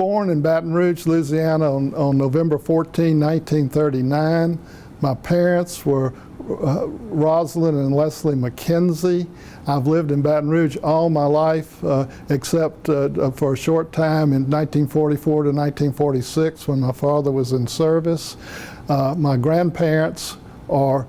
born in Baton Rouge, Louisiana on November 14, 1939. My parents were Rosalind and Leslie McKenzie. I've lived in Baton Rouge all my life, except for a short time in 1944 to 1946 when my father was in service. My grandparents were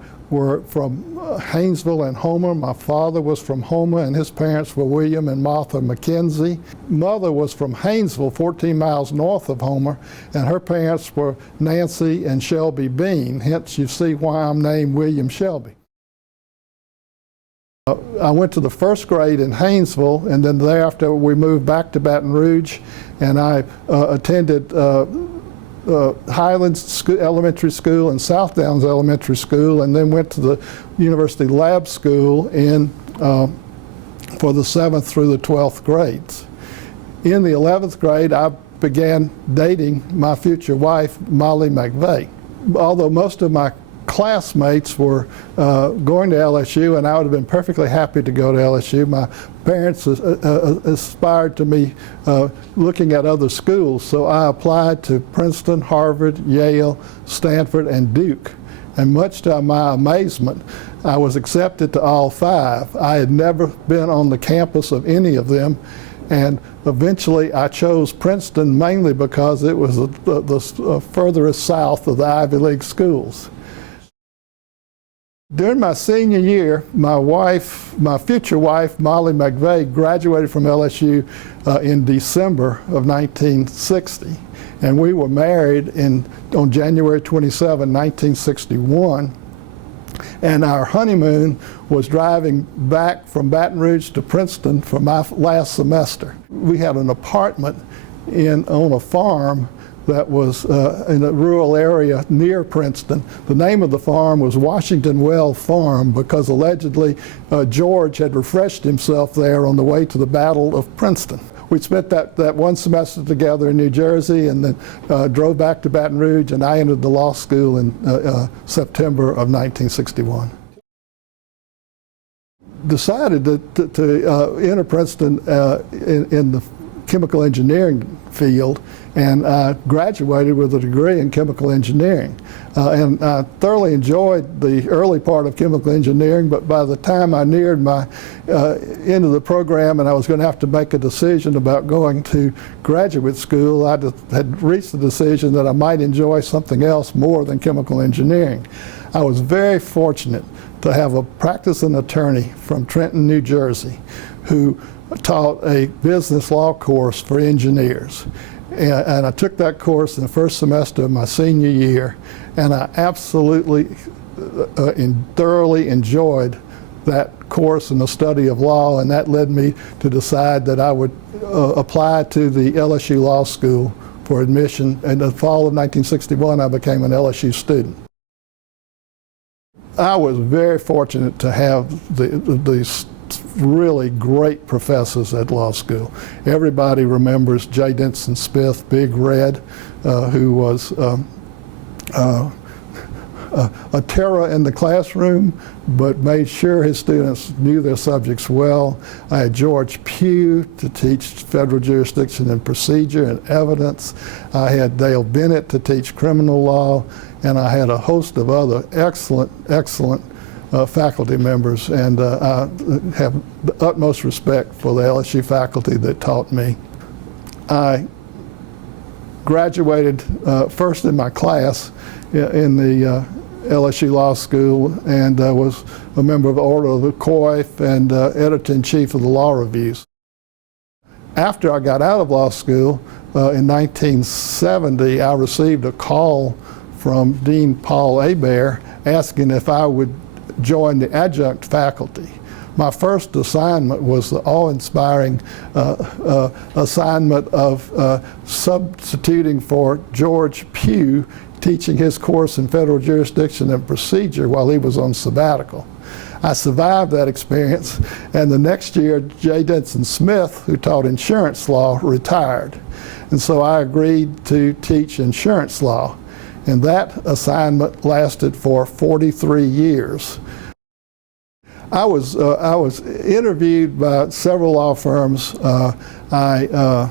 from Haynesville and Homer. My father was from Homer, and his parents were William and Martha McKenzie. Mother was from Haynesville, 14 miles north of Homer, and her parents were Nancy and Shelby Bean. Hence, you see why I'm named William Shelby. I went to the first grade in Haynesville, and then thereafter we moved back to Baton Rouge, and I attended Highlands Elementary School and South Downs Elementary School, and then went to the University Lab School for the 7th through the 12th grades. In the 11th grade, I began dating my future wife, Molly McVeigh. Although most of my classmates were going to LSU, and I would have been perfectly happy to go to LSU. My parents aspired to me looking at other schools, so I applied to Princeton, Harvard, Yale, Stanford, and Duke. And much to my amazement, I was accepted to all 5. I had never been on the campus of any of them, and eventually I chose Princeton mainly because it was the furthest south of the Ivy League schools. During my senior year, my future wife, Molly McVeigh, graduated from LSU in December of 1960. And we were married on January 27, 1961. And our honeymoon was driving back from Baton Rouge to Princeton for my last semester. We had an apartment on a farm that was in a rural area near Princeton. The name of the farm was Washington Well Farm because allegedly George had refreshed himself there on the way to the Battle of Princeton. We spent that one semester together in New Jersey, and then drove back to Baton Rouge, and I entered the law school in September of 1961. Decided to enter Princeton in the chemical engineering field, and I graduated with a degree in chemical engineering. And I thoroughly enjoyed the early part of chemical engineering, but by the time I neared my end of the program and I was going to have to make a decision about going to graduate school, I had reached the decision that I might enjoy something else more than chemical engineering. I was very fortunate to have a practicing attorney from Trenton, New Jersey, who taught a business law course for engineers. And I took that course in the first semester of my senior year, and I absolutely thoroughly enjoyed that course and the study of law, and that led me to decide that I would apply to the LSU Law School for admission. In the fall of 1961, I became an LSU student. I was very fortunate to have these really great professors at law school. Everybody remembers J. Denson Smith, Big Red, who was a terror in the classroom, but made sure his students knew their subjects well. I had George Pugh to teach federal jurisdiction and procedure and evidence. I had Dale Bennett to teach criminal law, and I had a host of other excellent faculty members, and I have the utmost respect for the LSU faculty that taught me. I graduated first in my class in the LSU Law School, and was a member of the Order of the Coif and editor-in-chief of the Law Reviews. After I got out of law school in 1970, I received a call from Dean Paul Hebert asking if I would join the adjunct faculty. My first assignment was the awe-inspiring assignment of substituting for George Pugh, teaching his course in federal jurisdiction and procedure while he was on sabbatical. I survived that experience, and the next year J. Denson Smith, who taught insurance law, retired. And so I agreed to teach insurance law. And that assignment lasted for 43 years. I was interviewed by several law firms. I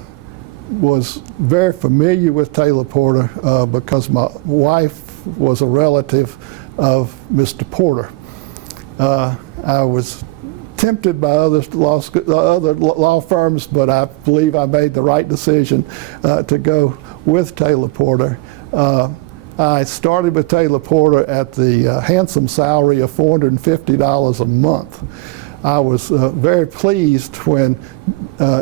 was very familiar with Taylor Porter because my wife was a relative of Mr. Porter. I was tempted by other law firms, but I believe I made the right decision to go with Taylor Porter. I started with Taylor Porter at the handsome salary of $450 a month. I was very pleased when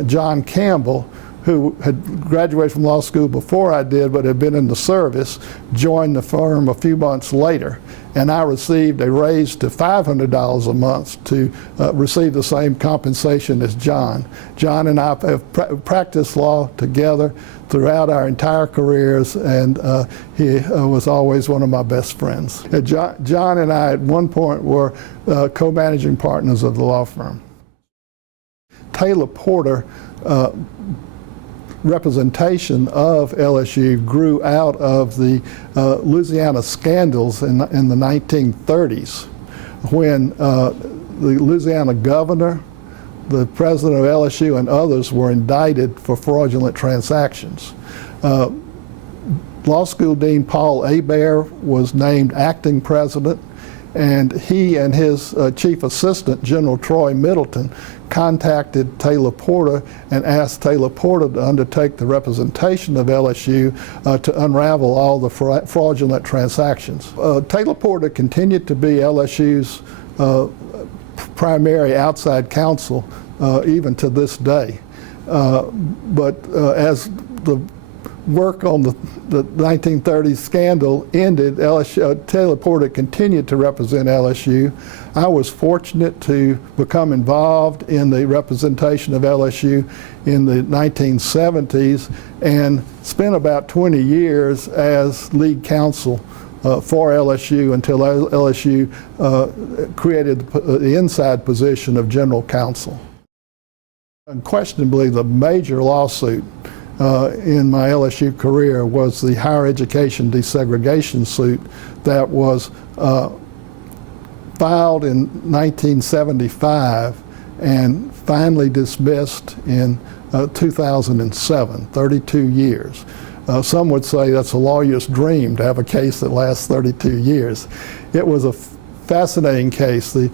John Campbell, who had graduated from law school before I did but had been in the service, joined the firm a few months later, and I received a raise to $500 a month to receive the same compensation as John. John and I have practiced law together throughout our entire careers, and he was always one of my best friends. John and I at one point were co-managing partners of the law firm. Taylor Porter representation of LSU grew out of the Louisiana scandals in the 1930s, when the Louisiana governor, the president of LSU, and others were indicted for fraudulent transactions. Law School Dean Paul Hebert was named acting president, and he and his chief assistant, General Troy Middleton, contacted Taylor Porter and asked Taylor Porter to undertake the representation of LSU to unravel all the fraudulent transactions. Taylor Porter continued to be LSU's primary outside counsel even to this day. But as the work on the 1930s scandal ended, Taylor Porter continued to represent LSU. I was fortunate to become involved in the representation of LSU in the 1970s and spent about 20 years as lead counsel for LSU until LSU created the inside position of general counsel. Unquestionably, the major lawsuit in my LSU career was the higher education desegregation suit that was filed in 1975 and finally dismissed in 2007, 32 years. Some would say that's a lawyer's dream to have a case that lasts 32 years. It was a fascinating case. The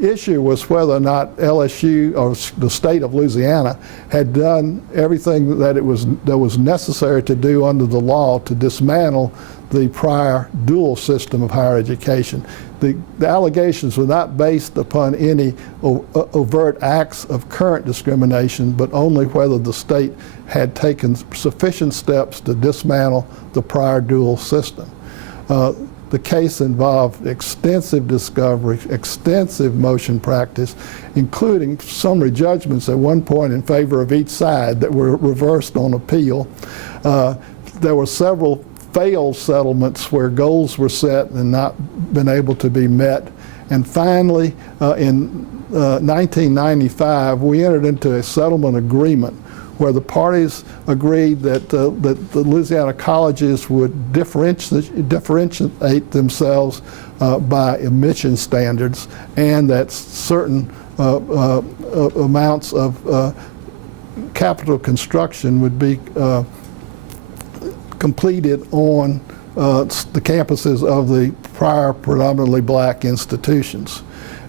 issue was whether or not LSU or the state of Louisiana had done everything that was necessary to do under the law to dismantle the prior dual system of higher education. The allegations were not based upon any overt acts of current discrimination, but only whether the state had taken sufficient steps to dismantle the prior dual system. The case involved extensive discovery, extensive motion practice, including summary judgments at one point in favor of each side that were reversed on appeal. There were several failed settlements where goals were set and not been able to be met. And finally, in 1995, we entered into a settlement agreement where the parties agreed that the Louisiana colleges would differentiate themselves by admission standards, and that certain amounts of capital construction would be completed on the campuses of the prior predominantly black institutions.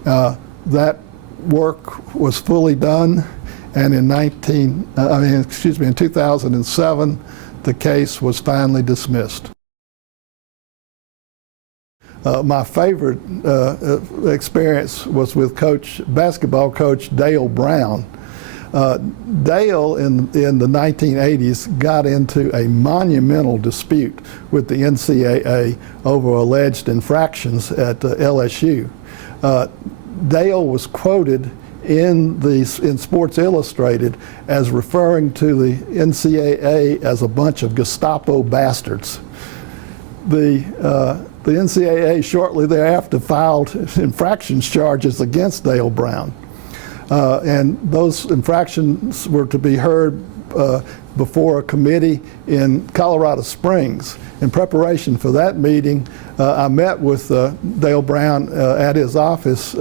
That work was fully done. And in 2007, the case was finally dismissed. My favorite experience was with basketball coach Dale Brown. Dale in the 1980s got into a monumental dispute with the NCAA over alleged infractions at LSU. Dale was quoted in Sports Illustrated as referring to the NCAA as a bunch of Gestapo bastards. The NCAA shortly thereafter filed infractions charges against Dale Brown. And those infractions were to be heard before a committee in Colorado Springs. In preparation for that meeting, I met with Dale Brown at his office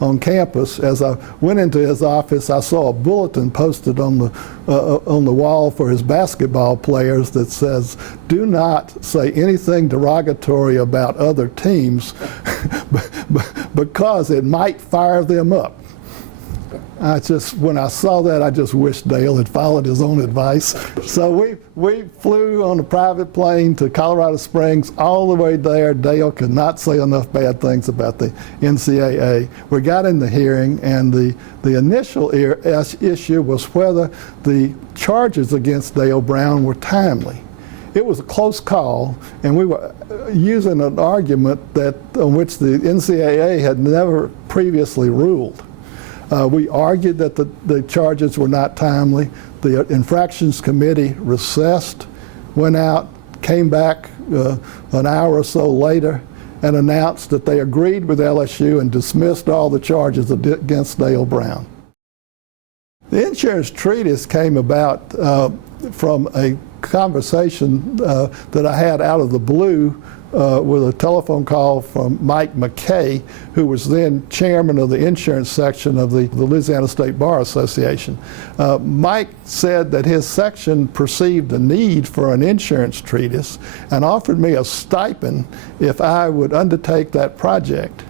on campus. As I went into his office, I saw a bulletin posted on the wall for his basketball players that says, "Do not say anything derogatory about other teams because it might fire them up." When I saw that, I just wished Dale had followed his own advice. So we flew on a private plane to Colorado Springs. All the way there, Dale could not say enough bad things about the NCAA. We got in the hearing, and the initial issue was whether the charges against Dale Brown were timely. It was a close call, and we were using an argument on which the NCAA had never previously ruled. We argued that the charges were not timely. The infractions committee recessed, went out, came back an hour or so later, and announced that they agreed with LSU and dismissed all the charges against Dale Brown. The insurance treatise came about from a conversation that I had out of the blue with a telephone call from Mike McKay, who was then chairman of the insurance section of the Louisiana State Bar Association. Mike said that his section perceived the need for an insurance treatise and offered me a stipend if I would undertake that project.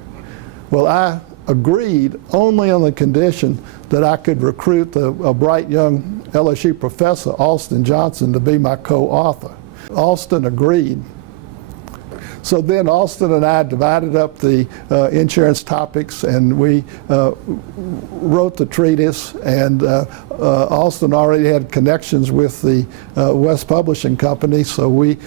Well, I agreed only on the condition that I could recruit a bright young LSU professor, Alston Johnson, to be my co-author. Alston agreed. So then Alston and I divided up the insurance topics, and we wrote the treatise, and Alston already had connections with the West Publishing Company, so we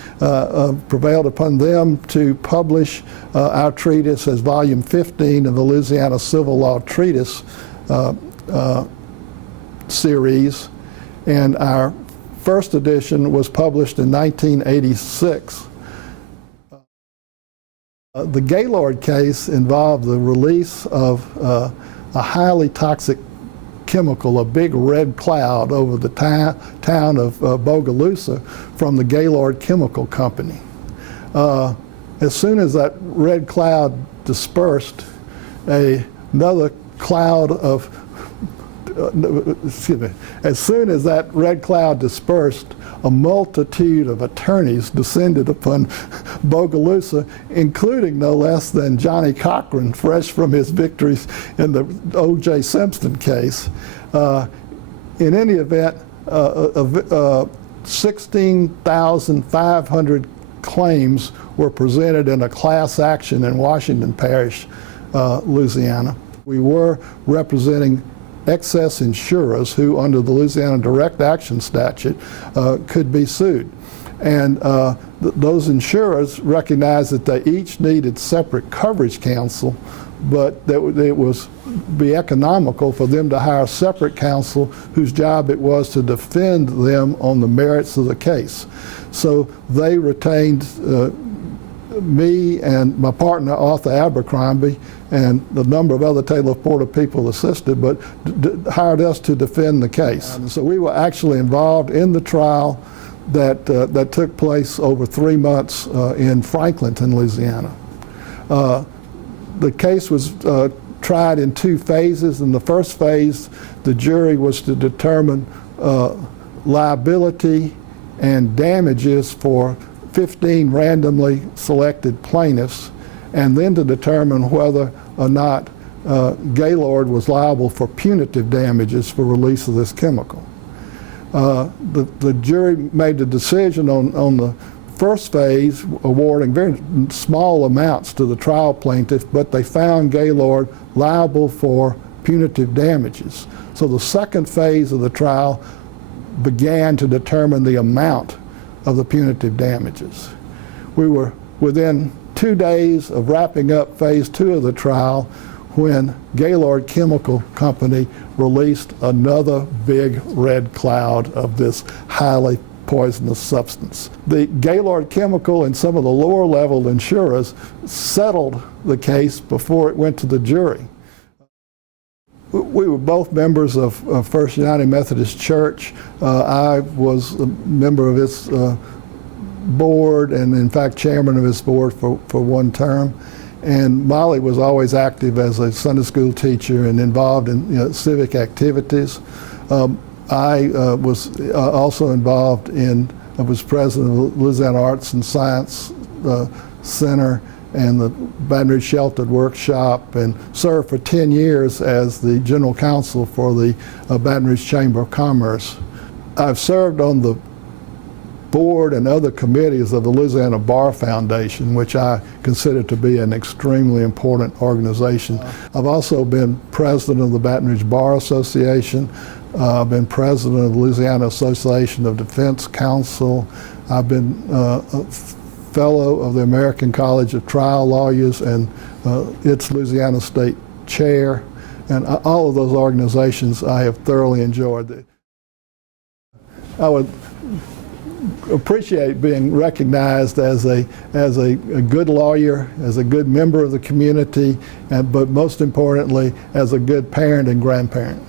prevailed upon them to publish our treatise as volume 15 of the Louisiana Civil Law Treatise series, and our first edition was published in 1986. The Gaylord case involved the release of a highly toxic chemical, a big red cloud, over the town of Bogalusa from the Gaylord Chemical Company. As soon as that red cloud dispersed, another cloud of as soon as that red cloud dispersed, a multitude of attorneys descended upon Bogalusa, including no less than Johnny Cochran, fresh from his victories in the O.J. Simpson case. In any event, 16,500 claims were presented in a class action in Washington Parish, Louisiana. We were representing excess insurers who, under the Louisiana Direct Action Statute, could be sued. And those insurers recognized that they each needed separate coverage counsel, but that it was be economical for them to hire separate counsel whose job it was to defend them on the merits of the case. So they retained me and my partner Arthur Abercrombie, and the number of other Taylor Porter people assisted, but hired us to defend the case. And so we were actually involved in the trial that took place over 3 months in Franklinton, Louisiana. The case was tried in 2 phases. In the first phase, the jury was to determine liability and damages for 15 randomly selected plaintiffs, and then to determine whether or not Gaylord was liable for punitive damages for release of this chemical. The jury made the decision on the first phase, awarding very small amounts to the trial plaintiff, but they found Gaylord liable for punitive damages. So the second phase of the trial began to determine the amount of the punitive damages. We were within 2 days of wrapping up phase 2 of the trial when Gaylord Chemical Company released another big red cloud of this highly poisonous substance. The Gaylord Chemical and some of the lower level insurers settled the case before it went to the jury. we were both members of First United Methodist Church. I was a member of its board, and in fact chairman of its board for one term. And Molly was always active as a Sunday school teacher and involved in civic activities. I was also involved I was president of the Louisiana Arts and Science Center and the Baton Rouge Sheltered Workshop, and served for 10 years as the general counsel for the Baton Rouge Chamber of Commerce. I've served on the board and other committees of the Louisiana Bar Foundation, which I consider to be an extremely important organization. I've also been president of the Baton Rouge Bar Association. I've been president of the Louisiana Association of Defense Counsel. I've been a fellow of the American College of Trial Lawyers and its Louisiana State Chair. And all of those organizations I have thoroughly enjoyed. I would appreciate being recognized as a good lawyer, as a good member of the community, but most importantly, as a good parent and grandparent.